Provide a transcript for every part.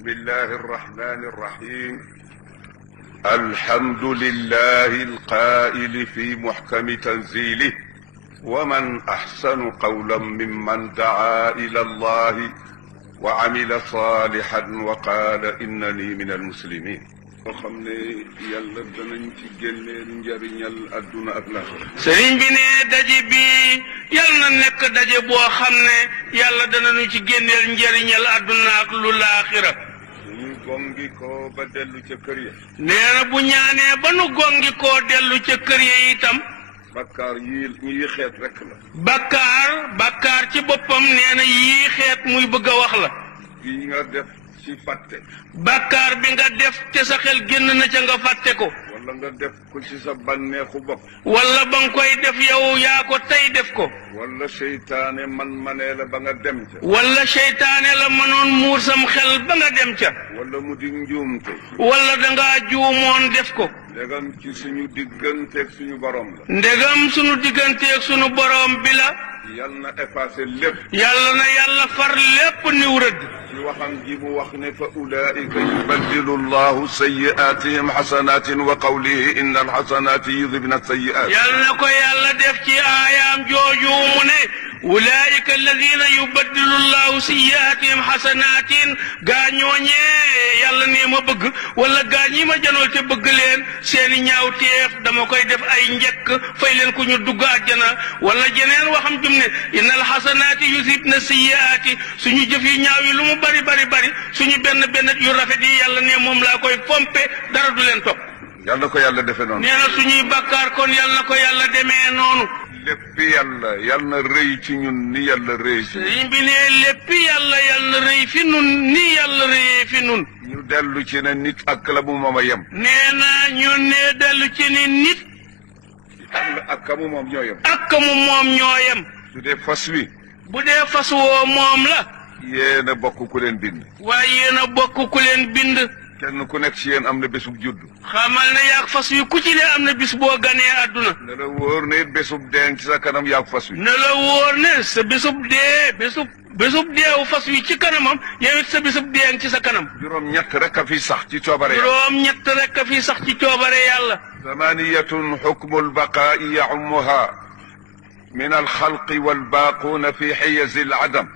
بسم الله الرحمن الرحيم الحمد لله القائل في محكم تنزيله ومن أحسن قولا ممن دعا إلى الله وعمل صالحا وقال إنني من المسلمين وخمني يلا دنن ci génneel njariñal adduna ak laaxira sëriñ bi ne daje bi yal na nekk daje boo xam ne yàlla danañu ci génneel njariñal adduna ak lu laaxira ñu gongi ko ba dellu ca kër ya nee na bu ñaanee ba nu gongi koo dellu ca kër ya itam bakkaar yi xeet rek la bakkaar ci boppam nee na yii xeet muy bëgg a wax la bii nga def ci fàtte bakkaar bi nga def te sa xel génn na ca nga fàtte ko wala nga def ko ci sa bànneexu bopp wala ba nga koy def yow yaa ko tey def ko wala seytaane manee la ba nga dem ca wala seytaane la mënoon muur sam xel ba nga dem ca wala mu di njuumte wala dangaa juumoon def ko ndegam ci suñu digganteeg suñu borom la ndegam suñu digganteeg suñu borom bi la yal na effacé lépp yàlla na yàlla far lépp niw rëdd ci waxam ji mu wax ne fa ulaika yubaddilu llahu sayyi'atihim xasanatin wa qawlihi inna alxasanati yudhibna sayyi'at yàlla na ko yàlla def ci aayaam jooju mu ne ulaika alladina yubaddilu llahu sayyi'atihim xasanatin gaa ñooñee yàlla nee ma bëgg wala gaa ñi ma janool te bëgg leen seeni ñaawteef dama koy def ay njëkk fay leen ku ñu dugg àjjana wala jeneen waxam jum ne inna alxasanaati yudhibna sayyi'ati suñu jëf yu ñaaw yi lu mu bari suñu benn yu rafet yi yàlla ne moom laa koy pompe dara du leen topp yal na ko yàlla defe noonu nee na suñuy bakkaar kon yal na ko yàlla demee noonu lépp yal na rëy ci ñun ni yàlla rëy ci sëriñ bi ne lépp yal na rëy fi nun ni yàlla rëyee fi nun ñu dellu ci ne nit ak la mu moom a yem nee na ñu ne dellu ci ne nit ak ka mu moom ñoo yem ak ka mu moom ñoo yem su dee fas wi bu dee fas woo moom la yéen a bokk ku leen bind waaye yéen a bokk ku leen bind kenn ku nekk ci yéen am na bésub judd xamal ne yaag fas wi ku ci ne am na bis boo ganee àdduna ne la wóor ne bésub dee ci sa kanam yaag fas wi ne la wóor ne sa bésub deewu fas wi ci kanamam yow it sa bésub dee ci sa kanam juróom-ñett rek a fi sax ci coobare yàlla juróom-ñett rek a fi sax ci coobare yàlla ثمانية حكم البقاء يعمها من الخلق والباقون في حيز العدم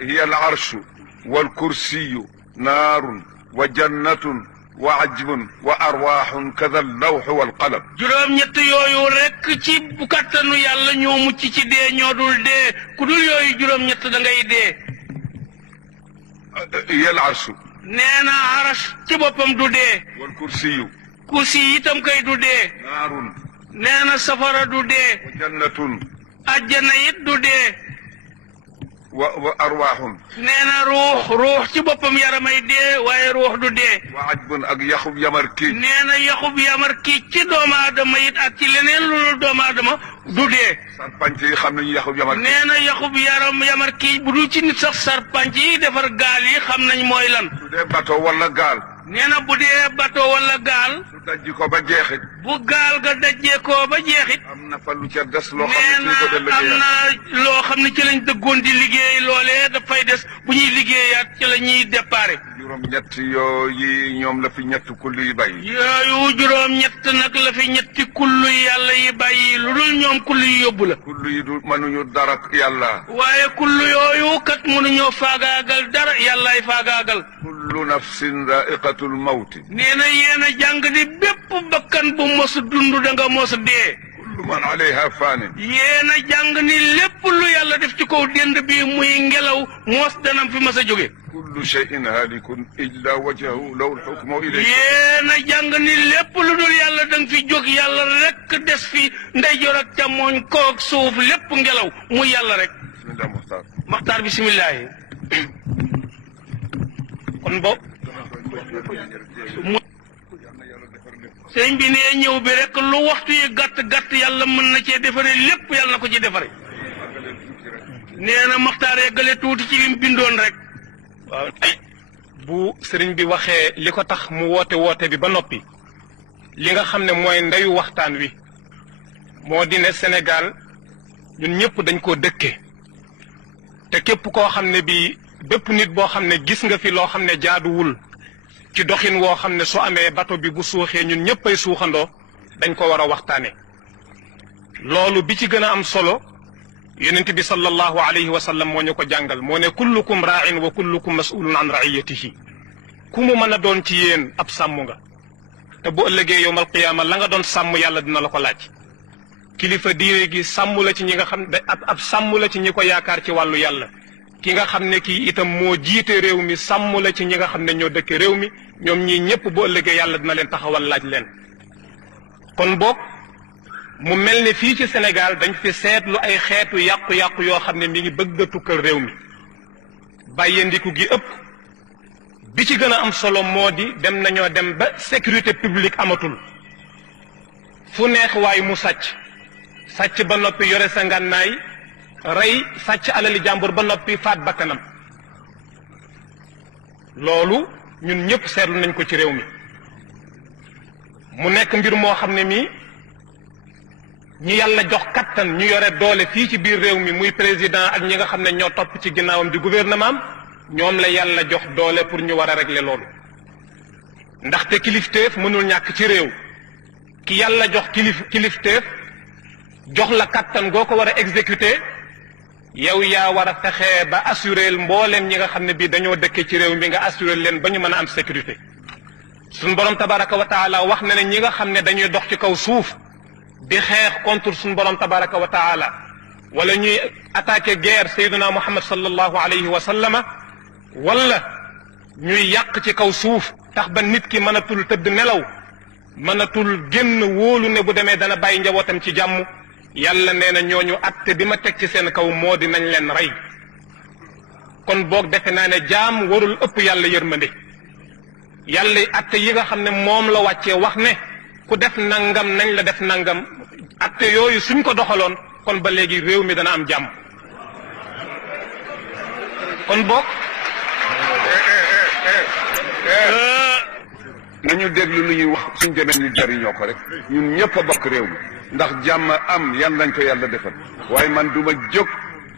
هي العرش والكرسي نار وجنة وعجب وأرواح كذا اللوح والقلم juróom-ñett yooyu rek ci bu kattanu yàlla ñoo mucc ci dee ñoo dul dee ku dul yooyu juróom-ñett da ngay dee هي العرش nee na arash ci boppam du dee والكرسي kursi itam kay du dee نار nee na safara du dee وجنة ajjana it du dee وأرواح nee na ruux ci boppam yaramay dee waaye ruux du dee وعجب ak yaxub yamar kii nee na yaxub yamar kii ci doomu aadama it ak ci leneen lu dul doomu aadama du dee sarpanc yi xam nañu yaxub yamar kii nee na yaxub yamar kii bu dul ci nit sax sarpanc yi defar gaal yi xam nañ mooy lan su dee bateau wala gaal nee na bu dee bateau wala gaal su dajji ko ba jeexit bu gaal ga dajjee ko ba jeexit am na fa lu ca des loo xam ne suñ ko nee na am na loo xam ne ci lañ dëggoon di liggéey loolee dafay des bu ñuy liggéeyaat ci la ñuy déparé juróom-ñett yooyu ñoom la fi ñett kulli yi bàyyi yooyu juróom-ñett nag la fi ñetti kullu yàlla yi bàyyi lu dul ñoom kullu yi yóbbu la kulli yi du mënuñu dara yàlla waaye kullu yooyu kat mënuñoo faagaagal dara yàllaay faagaagal kullu nafsin raiqatul mawti nee na yéen a jàng di bépp bakkan bu mos dund da nga mos dee kullu man alayha faanin yéen a jàng ni lépp lu yàlla def ci kaw dend bi muy ngelaw moos danam fi mas a jóge kullu shay'in halikun illa wajhahu lahu alhukmu ilayhi yéen a jàng ni lépp lu dul yàlla danga fi jóg yàlla rek des fi ndeyjoor ak càmmooñ koog suuf lépp ngelaw muy yàlla rek bismillah Maxtaar bismillah kon bo sëñ bi nee ñëw bi rek lu waxtu yi gàtt yàlla mën na cee defare lépp yàlla na ko ci defare nee na Maxtaar yeggale tuuti ci lim bindoon rek waaw bu sëriñ bi waxee li ko tax mu woote bi ba noppi li nga xam ne mooy ndeyu waxtaan wi moo di ne Sénégal ñun ñëpp dañ koo dëkke te képp koo xam ne bi bépp nit boo xam ne gis nga fi loo xam ne jaaduwul ci doxin woo xam ne su amee bato bi bu suuxee ñun ñëpp ay suuxandoo dañ ko war a waxtaane loolu bi ci gën a am solo yonent bi sallallahu alayhi wa sallam moo ñu ko jàngal moo ne kullukum raa'in wa kullukum mas'ulun an ra'iyatihi ku mu mën a doon ci yéen ab sàmm nga te bu ëllëgee yowmal qiyaama la nga doon sàmm yàlla dina la ko laaj kilifa diine gi sàmm la ci ñi nga xam ne ab sàmm la ci ñi ko yaakaar ci wàllu yàlla ki nga xam ne kii itam moo jiite réew mi sàmm la ci ñi nga xam ne ñoo dëkk réew mi ñoom ñii ñëpp bu ëllëgee yàlla dina leen taxawal laaj leen kon boog mu mel ne fii ci Sénégal dañ fi seetlu ay xeetu yàqu-yàqu yoo xam ne mi ngi bëgg a tukkal réew mi bàyyandiku gi ëpp bi ci gën a am solo moo di dem nañoo dem ba sécurité publique amatul fu neex waay mu sàcc ba noppi yore sa ngànnaay rey sàcc alali jàmbur ba noppi faat bakkanam loolu ñun ñëpp seetlu nañ ko ci réew mi mu nekk mbir moo xam ne mii ñi yàlla jox kattan ñu yore doole fii ci biir réew mi muy président ak ñi nga xam ne ñoo topp ci ginnaawam di gouvernement ñoom la yàlla jox doole pour ñu war a régler loolu ndaxte kilifteef mënul ñàkk ci réew ki yàlla jox kilifteef jox la kattan goo ko war a exécuter yow yaa war a fexe ba assurer mbooleem ñi nga xam ne bii dañoo dëkkee ci réew mi nga assurer leen ba ñu mën a am sécurité suñ borom tabaraka wa taala wax na ne ñi nga xam ne dañuy dox ci kaw suuf di xeex contre suñ borom tabaraka wa taala wala ñuy attaquer guerre sayyiduna muhammad sallallahu alayhi wa sallama wala ñuy yàq ci kaw suuf tax ba nit ki mënatul tëdd nelaw mënatul génn wóolu ne bu demee dana bàyyi njabootam ci jàmm yàlla nee na ñooñu atte bi ma teg ci seen kaw moo di nañ leen rey kon boog defe naa ne jaam warul ëpp yàlla yërmande yàlla atte yi nga xam ne moom la wàccee wax ne ku def nangam nañ la def nangam atte yooyu suñ ko doxaloon kon ba léegi réew mi dana am jàmm kon boog nañu déglu lu ñuy wax suñ demee ñu jariñoo ko rek ñun ñëpp a bokk réew mi ndax jàmm am yan nañ ko yàlla defal waaye man du ma jóg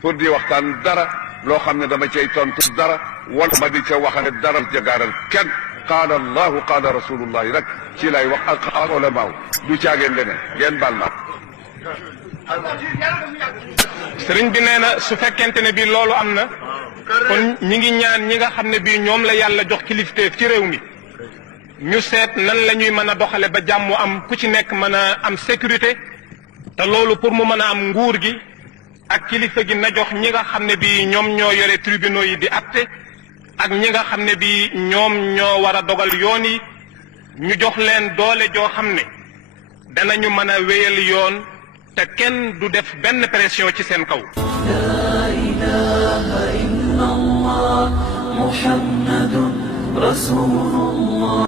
pour di waxtaan dara loo xam ne dama cay tontu dara wala ma di ca waxane dara jagaaral kenn qaala allahu qaala rasulullahi rek ci lay wax ak ulamaaw du caageen leneen ngeen baal ma sëriñ bi nee na su fekkente ne bii loolu am na kon ñi ngi ñaan ñi nga xam ne bii ñoom la yàlla jox kilifteef ci réew mi ñu seet nan la ñuy mën a doxale ba jàmm am ku ci nekk mën a am sécurité te loolu pour mu mën a am nguur gi ak kilifa gi na jox ñi nga xam ne bii ñoom ñoo yore tribunaux yi di atte ak ñi nga xam ne bii ñoom ñoo war a dogal yoon yi ñu jox leen doole joo xam ne danañu mën a wéyal yoon te kenn du def benn pression ci seen kaw. La ilaha illallah Muhammadun Rasulullah